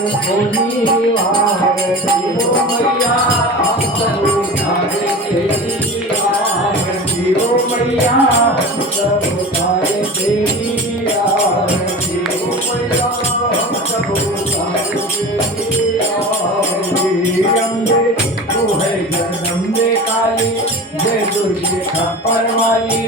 भोली आरती हो मैया हम सब उतारे तेरी आरती हो मैया हम सब उतारे तेरी आरती हो मैया हम सब उतारे तेरी आरती। अम्बे तू है जगदम्बे काली जय दुर्गे खप्पर वाली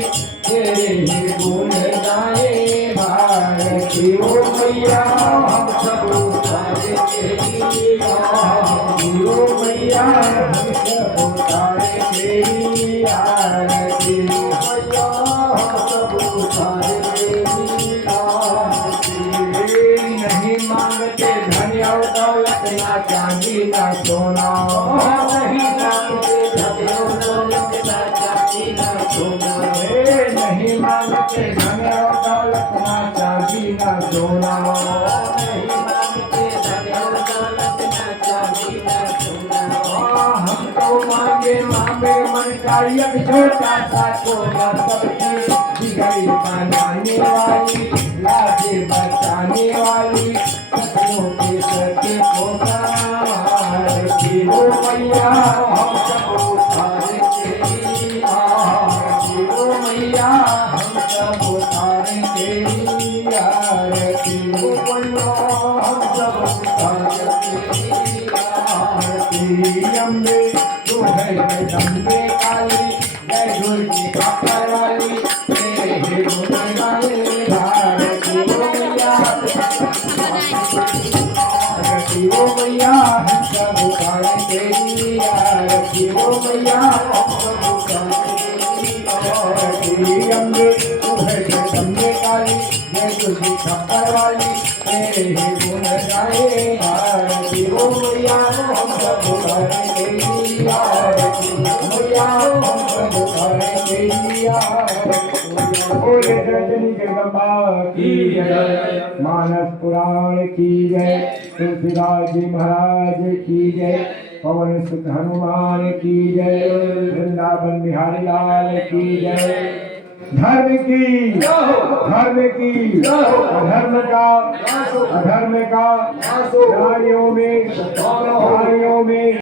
तेरे ही गुण गाए भारती हो मैया हम सब उतारे तेरी आरती हो मैया हम सब उतारे तेरी आरती हो मैया हम सब उतारे तेरी आरती। नहीं मांगते धन और दौलत ना चांदी ना सोना नहीं मांगते धन और दौलत ना चांदी ना सोना नहीं मांगते धन और दौलत ना चांदी ना सोना नहीं मांगते धन और दौलत ना चांदी ना सोना। हम तो मांगे मांगे मन का एक छोटा सा सोना सबकी बिगड़ी बनाने वाली लाजे बचाने वाली सपनों के सत्य को हो मैया हम सब उतारे तेरी आरती हो मैया हम सब उतारे तेरी आरती हो मैया हम सब उतारे तेरी आरती। अम्बे तू है जगदम्बे काली जय दुर्गे खप्पर वाली तेरे ही गुण गाए भारती हो मैया आरती हो मैया हम सब उतारे तेरी आरती हो मैया हम सब उतारे तेरी आरती। अम्बे तू है जगदम्बे काली जय दुर्गे खप्पर वाली तेरे ही गुण गाए भारती हो मैया हम सब उतारे तेरी आरती मैया हम सब उतारे तेरी आरती। बोले रजनी जगदम्बा की जय मानस पुराण की जय तुलसीदास जी महाराज की जय पवन सुत हनुमान की जय वृंदावन बिहारी लाल की जय। धर्म की अधर्म का नारियों में